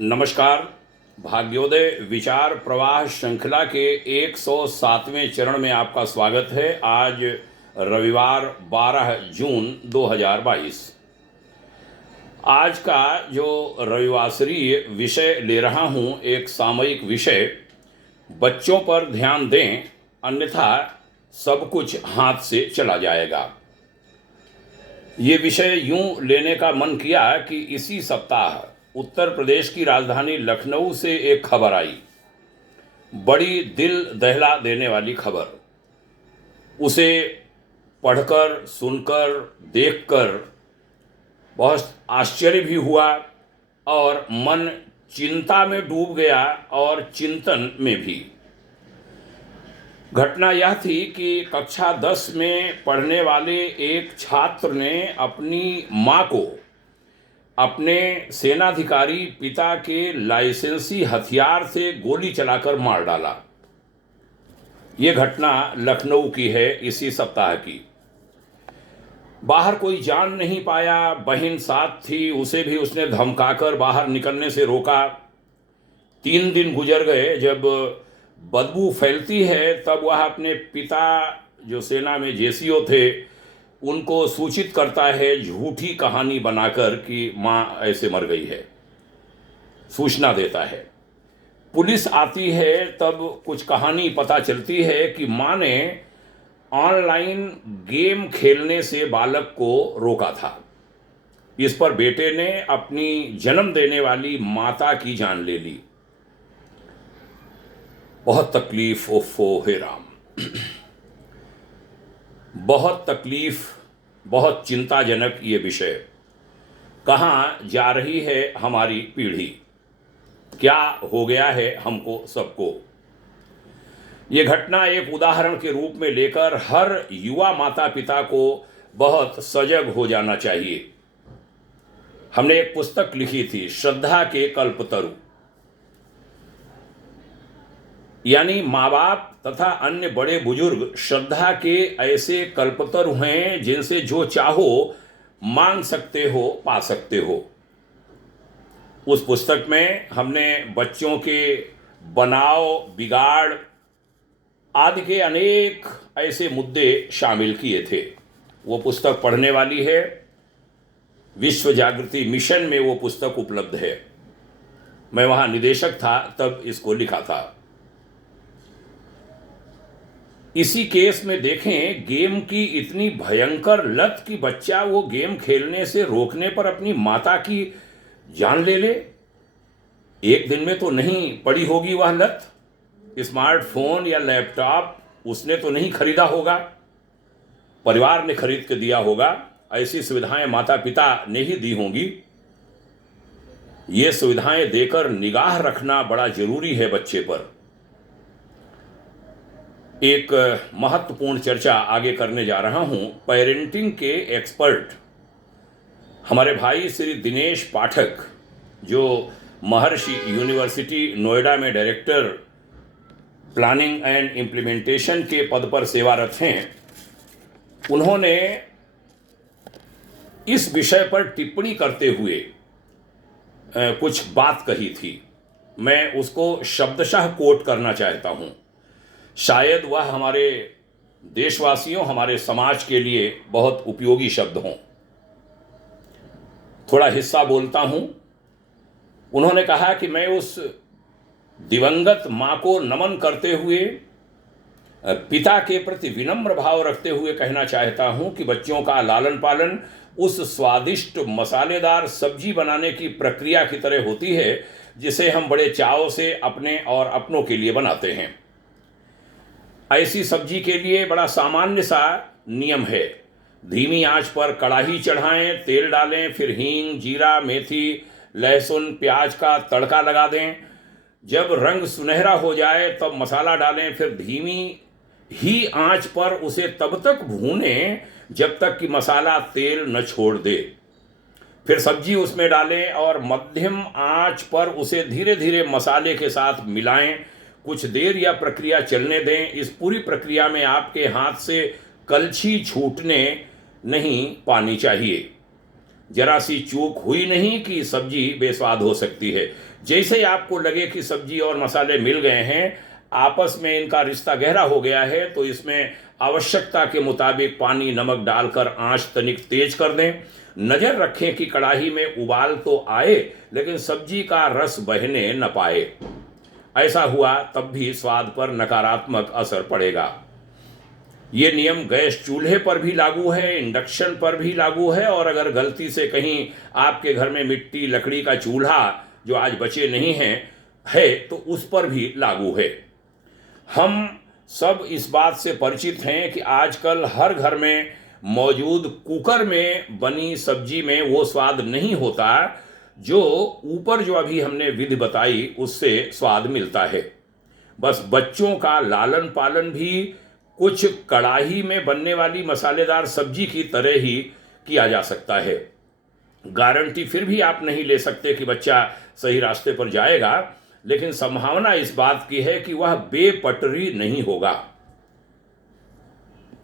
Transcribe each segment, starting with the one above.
नमस्कार। भाग्योदय विचार प्रवाह श्रृंखला के 107वें चरण में आपका स्वागत है। आज रविवार 12 जून 2022। आज का जो रविवासरीय विषय ले रहा हूँ, एक सामयिक विषय, बच्चों पर ध्यान दें अन्यथा सब कुछ हाथ से चला जाएगा। ये विषय यूं लेने का मन किया कि इसी सप्ताह उत्तर प्रदेश की राजधानी लखनऊ से एक खबर आई, बड़ी दिल दहला देने वाली खबर। उसे पढ़कर, सुनकर, देखकर बहुत आश्चर्य भी हुआ और मन चिंता में डूब गया और चिंतन में भी। घटना यह थी कि कक्षा 10 में पढ़ने वाले एक छात्र ने अपनी मां को अपने सेनाधिकारी पिता के लाइसेंसी हथियार से गोली चलाकर मार डाला। ये घटना लखनऊ की है, इसी सप्ताह की। बाहर कोई जान नहीं पाया, बहन साथ थी, उसे भी उसने धमकाकर बाहर निकलने से रोका। 3 दिन गुजर गए। जब बदबू फैलती है तब वह अपने पिता, जो सेना में जेसीओ थे, उनको सूचित करता है झूठी कहानी बनाकर कि माँ ऐसे मर गई है। सूचना देता है, पुलिस आती है, तब कुछ कहानी पता चलती है कि माँ ने ऑनलाइन गेम खेलने से बालक को रोका था। इस पर बेटे ने अपनी जन्म देने वाली माता की जान ले ली। बहुत तकलीफ, ओफो हे राम। बहुत तकलीफ, बहुत चिंताजनक ये विषय। कहाँ जा रही है हमारी पीढ़ी, क्या हो गया है हमको सबको। ये घटना एक उदाहरण के रूप में लेकर हर युवा माता पिता को बहुत सजग हो जाना चाहिए। हमने एक पुस्तक लिखी थी, श्रद्धा के कल्पतरु, यानी माँ बाप तथा अन्य बड़े बुजुर्ग श्रद्धा के ऐसे कल्पतरु हैं जिनसे जो चाहो मांग सकते हो, पा सकते हो। उस पुस्तक में हमने बच्चों के बनाव, बिगाड़ आदि के अनेक ऐसे मुद्दे शामिल किए थे। वो पुस्तक पढ़ने वाली है। विश्व जागृति मिशन में वो पुस्तक उपलब्ध है। मैं वहाँ निदेशक था, तब इसको लिखा था। इसी केस में देखें, गेम की इतनी भयंकर लत कि बच्चा वो गेम खेलने से रोकने पर अपनी माता की जान ले ले। एक दिन में तो नहीं पड़ी होगी वह लत। स्मार्टफोन या लैपटॉप उसने तो नहीं खरीदा होगा, परिवार ने खरीद के दिया होगा। ऐसी सुविधाएं माता पिता ने ही दी होंगी। ये सुविधाएं देकर निगाह रखना बड़ा जरूरी है बच्चे पर। एक महत्वपूर्ण चर्चा आगे करने जा रहा हूं। पेरेंटिंग के एक्सपर्ट हमारे भाई श्री दिनेश पाठक, जो महर्षि यूनिवर्सिटी नोएडा में डायरेक्टर प्लानिंग एंड इम्प्लीमेंटेशन के पद पर सेवारत हैं, उन्होंने इस विषय पर टिप्पणी करते हुए कुछ बात कही थी। मैं उसको शब्दशः कोट करना चाहता हूं। शायद वह हमारे देशवासियों, हमारे समाज के लिए बहुत उपयोगी शब्द हों। थोड़ा हिस्सा बोलता हूं। उन्होंने कहा कि मैं उस दिवंगत मां को नमन करते हुए, पिता के प्रति विनम्र भाव रखते हुए कहना चाहता हूं कि बच्चों का लालन पालन उस स्वादिष्ट मसालेदार सब्जी बनाने की प्रक्रिया की तरह होती है जिसे हम बड़े चाव से अपने और अपनों के लिए बनाते हैं। ऐसी सब्जी के लिए बड़ा सामान्य सा नियम है। धीमी आंच पर कढ़ाई चढ़ाएं, तेल डालें, फिर हींग, जीरा, मेथी, लहसुन, प्याज का तड़का लगा दें। जब रंग सुनहरा हो जाए तब मसाला डालें, फिर धीमी ही आंच पर उसे तब तक भूनें जब तक कि मसाला तेल न छोड़ दे। फिर सब्जी उसमें डालें और मध्यम आंच पर उसे धीरे धीरे मसाले के साथ मिलाएं। कुछ देर यह प्रक्रिया चलने दें। इस पूरी प्रक्रिया में आपके हाथ से कलछी छूटने नहीं पानी चाहिए। जरा सी चूक हुई नहीं कि सब्जी बेस्वाद हो सकती है। जैसे ही आपको लगे कि सब्जी और मसाले मिल गए हैं, आपस में इनका रिश्ता गहरा हो गया है, तो इसमें आवश्यकता के मुताबिक पानी नमक डालकर आंच तनिक तेज कर दें। नज़र रखें कि कढ़ाई में उबाल तो आए लेकिन सब्जी का रस बहने न पाए। ऐसा हुआ तब भी स्वाद पर नकारात्मक असर पड़ेगा। ये नियम गैस चूल्हे पर भी लागू है, इंडक्शन पर भी लागू है, और अगर गलती से कहीं आपके घर में मिट्टी लकड़ी का चूल्हा जो आज बचे नहीं है तो उस पर भी लागू है। हम सब इस बात से परिचित हैं कि आजकल हर घर में मौजूद कुकर में बनी सब्जी में वो स्वाद नहीं होता जो ऊपर जो अभी हमने विधि बताई उससे स्वाद मिलता है। बस बच्चों का लालन पालन भी कुछ कड़ाही में बनने वाली मसालेदार सब्जी की तरह ही किया जा सकता है। गारंटी फिर भी आप नहीं ले सकते कि बच्चा सही रास्ते पर जाएगा, लेकिन संभावना इस बात की है कि वह बेपटरी नहीं होगा।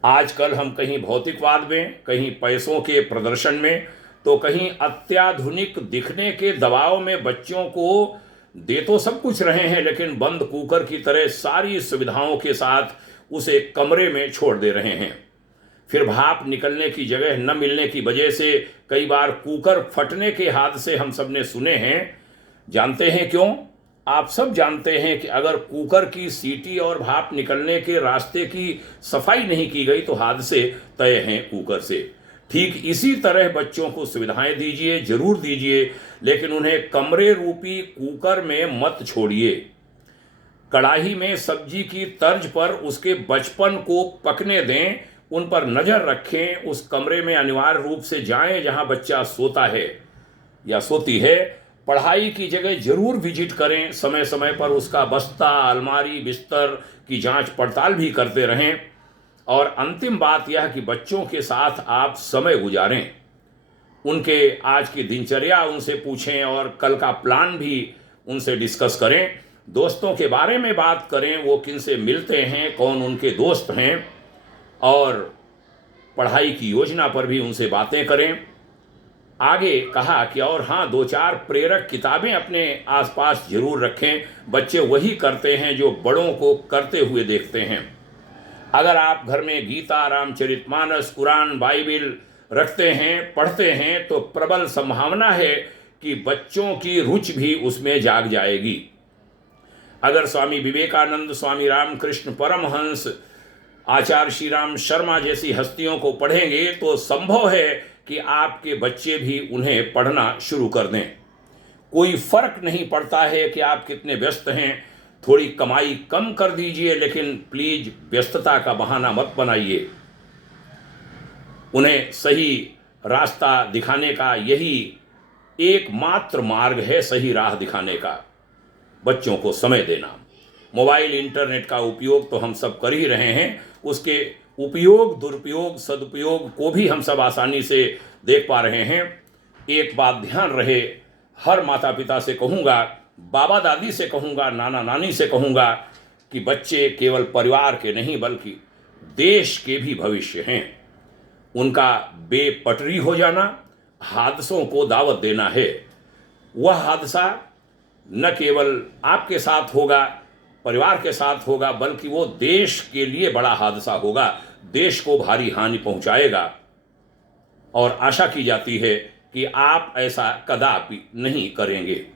आजकल हम कहीं भौतिकवाद में, कहीं पैसों के प्रदर्शन में, तो कहीं अत्याधुनिक दिखने के दबाव में बच्चों को दे तो सब कुछ रहे हैं, लेकिन बंद कुकर की तरह सारी सुविधाओं के साथ उसे कमरे में छोड़ दे रहे हैं। फिर भाप निकलने की जगह न मिलने की वजह से कई बार कुकर फटने के हादसे हम सब ने सुने हैं। जानते हैं क्यों? आप सब जानते हैं कि अगर कुकर की सीटी और भाप निकलने के रास्ते की सफाई नहीं की गई तो हादसे तय हैं कुकर से। ठीक इसी तरह बच्चों को सुविधाएं दीजिए, जरूर दीजिए, लेकिन उन्हें कमरे रूपी कुकर में मत छोड़िए। कड़ाही में सब्जी की तर्ज पर उसके बचपन को पकने दें, उन पर नज़र रखें। उस कमरे में अनिवार्य रूप से जाएं जहां बच्चा सोता है या सोती है। पढ़ाई की जगह जरूर विजिट करें, समय समय पर उसका बस्ता, अलमारी, बिस्तर की जांच पड़ताल भी करते रहें। और अंतिम बात यह कि बच्चों के साथ आप समय गुजारें, उनके आज की दिनचर्या उनसे पूछें और कल का प्लान भी उनसे डिस्कस करें। दोस्तों के बारे में बात करें, वो किन से मिलते हैं, कौन उनके दोस्त हैं, और पढ़ाई की योजना पर भी उनसे बातें करें। आगे कहा कि और हाँ, 2-4 प्रेरक किताबें अपने आसपास जरूर रखें। बच्चे वही करते हैं जो बड़ों को करते हुए देखते हैं। अगर आप घर में गीता, रामचरितमानस, कुरान, बाइबिल रखते हैं, पढ़ते हैं, तो प्रबल संभावना है कि बच्चों की रुचि भी उसमें जाग जाएगी। अगर स्वामी विवेकानंद, स्वामी रामकृष्ण परमहंस, आचार्य श्री राम शर्मा जैसी हस्तियों को पढ़ेंगे तो संभव है कि आपके बच्चे भी उन्हें पढ़ना शुरू कर दें। कोई फर्क नहीं पड़ता है कि आप कितने व्यस्त हैं। थोड़ी कमाई कम कर दीजिए, लेकिन प्लीज व्यस्तता का बहाना मत बनाइए। उन्हें सही रास्ता दिखाने का यही एकमात्र मार्ग है, सही राह दिखाने का। बच्चों को समय देना। मोबाइल, इंटरनेट का उपयोग तो हम सब कर ही रहे हैं, उसके उपयोग, दुरुपयोग, सदुपयोग को भी हम सब आसानी से देख पा रहे हैं। एक बात ध्यान रहे, हर माता पिता से कहूँगा, बाबा दादी से कहूँगा, नाना नानी से कहूँगा कि बच्चे केवल परिवार के नहीं बल्कि देश के भी भविष्य हैं। उनका बेपटरी हो जाना, हादसों को दावत देना है। वह हादसा न केवल आपके साथ होगा, परिवार के साथ होगा, बल्कि वो देश के लिए बड़ा हादसा होगा, देश को भारी हानि पहुंचाएगा। और आशा की जाती है कि आप ऐसा कदापि नहीं करेंगे।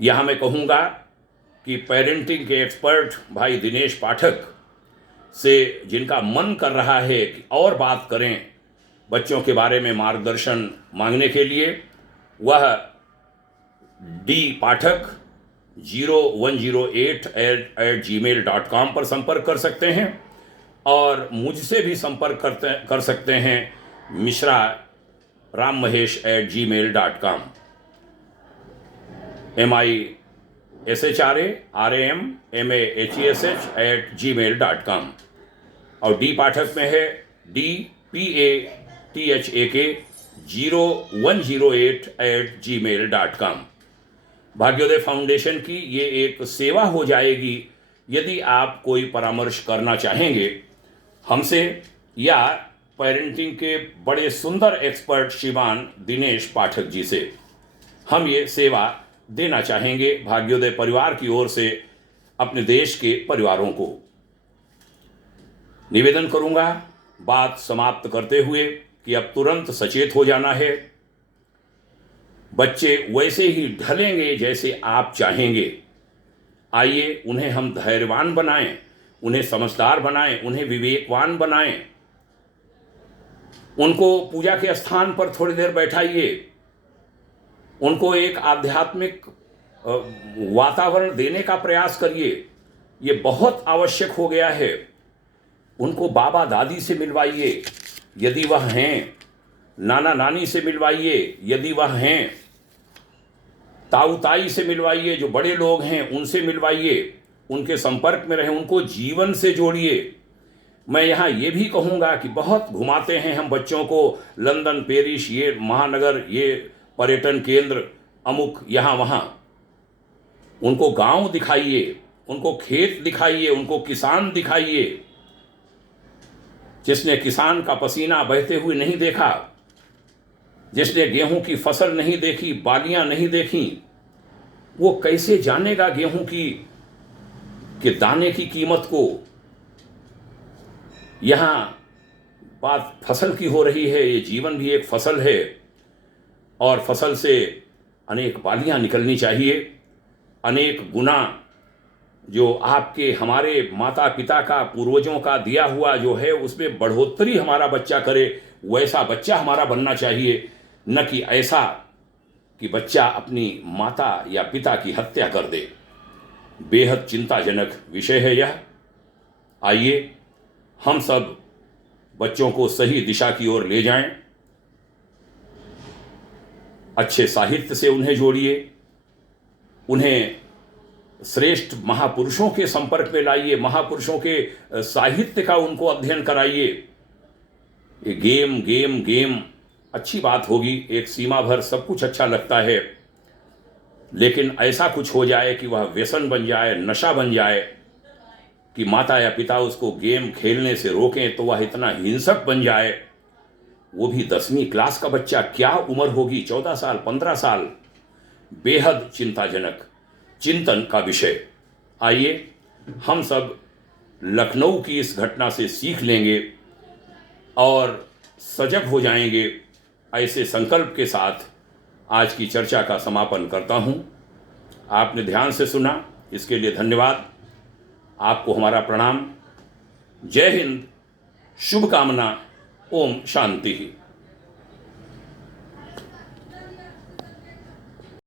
यहाँ मैं कहूँगा कि पेरेंटिंग के एक्सपर्ट भाई दिनेश पाठक से, जिनका मन कर रहा है कि और बात करें बच्चों के बारे में मार्गदर्शन मांगने के लिए, वह dpathak 0108@gmail.com पर संपर्क कर सकते हैं। और मुझसे भी संपर्क कर सकते हैं मिश्रा rammhesh@gmail.com, MISHRARAMMAHESH@gmail.com। और डी पाठक में है DPATHAK0108@gmail.com। भाग्योदय फाउंडेशन की ये एक सेवा हो जाएगी यदि आप कोई परामर्श करना चाहेंगे हमसे, या पेरेंटिंग के बड़े सुंदर एक्सपर्ट श्रीमान दिनेश पाठक जी से हम ये सेवा देना चाहेंगे भाग्योदय परिवार की ओर से अपने देश के परिवारों को। निवेदन करूंगा बात समाप्त करते हुए कि अब तुरंत सचेत हो जाना है। बच्चे वैसे ही ढलेंगे जैसे आप चाहेंगे। आइए उन्हें हम धैर्यवान बनाएं, उन्हें समझदार बनाएं, उन्हें विवेकवान बनाएं। उनको पूजा के स्थान पर थोड़ी देर बैठाइए, उनको एक आध्यात्मिक वातावरण देने का प्रयास करिए, ये बहुत आवश्यक हो गया है। उनको बाबा दादी से मिलवाइए यदि वह हैं, नाना नानी से मिलवाइए यदि वह हैं, ताऊ ताई से मिलवाइए, जो बड़े लोग हैं उनसे मिलवाइए, उनके संपर्क में रहें, उनको जीवन से जोड़िए। मैं यहाँ ये भी कहूँगा कि बहुत घुमाते हैं हम बच्चों को लंदन, पेरिस, ये महानगर, ये पर्यटन केंद्र, अमुक यहाँ वहाँ। उनको गांव दिखाइए, उनको खेत दिखाइए, उनको किसान दिखाइए। जिसने किसान का पसीना बहते हुए नहीं देखा, जिसने गेहूं की फसल नहीं देखी, बालियां नहीं देखी, वो कैसे जानेगा गेहूं के दाने की कीमत को। यहाँ बात फसल की हो रही है, ये जीवन भी एक फसल है और फसल से अनेक बालियां निकलनी चाहिए। अनेक गुना जो आपके हमारे माता पिता का, पूर्वजों का दिया हुआ जो है उसमें बढ़ोतरी हमारा बच्चा करे, वैसा बच्चा हमारा बनना चाहिए, न कि ऐसा कि बच्चा अपनी माता या पिता की हत्या कर दे। बेहद चिंताजनक विषय है यह। आइए हम सब बच्चों को सही दिशा की ओर ले जाएं, अच्छे साहित्य से उन्हें जोड़िए, उन्हें श्रेष्ठ महापुरुषों के संपर्क में लाइए, महापुरुषों के साहित्य का उनको अध्ययन कराइए। ये गेम गेम गेम अच्छी बात होगी, एक सीमा भर सब कुछ अच्छा लगता है, लेकिन ऐसा कुछ हो जाए कि वह व्यसन बन जाए, नशा बन जाए, कि माता या पिता उसको गेम खेलने से रोकें तो वह इतना हिंसक बन जाए। वो भी 10वीं क्लास का बच्चा, क्या उम्र होगी, 14 साल, 15 साल। बेहद चिंताजनक चिंतन का विषय। आइए हम सब लखनऊ की इस घटना से सीख लेंगे और सजग हो जाएंगे। ऐसे संकल्प के साथ आज की चर्चा का समापन करता हूं। आपने ध्यान से सुना, इसके लिए धन्यवाद। आपको हमारा प्रणाम। जय हिंद, शुभकामना। ओम शांति।